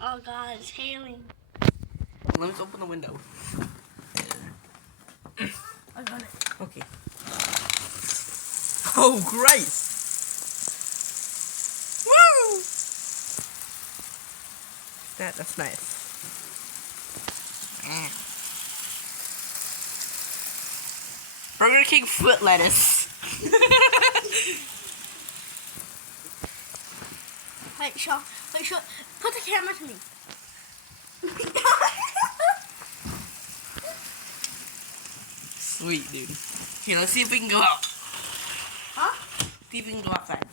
Oh God, it's hailing. Let me open the window. I got it. Okay. Oh, great! Woo! That's nice. Burger King foot lettuce. Wait, Shaw. Put the camera to me. Sweet, dude. Okay, let's see if we can go out. Huh? See if we can go outside.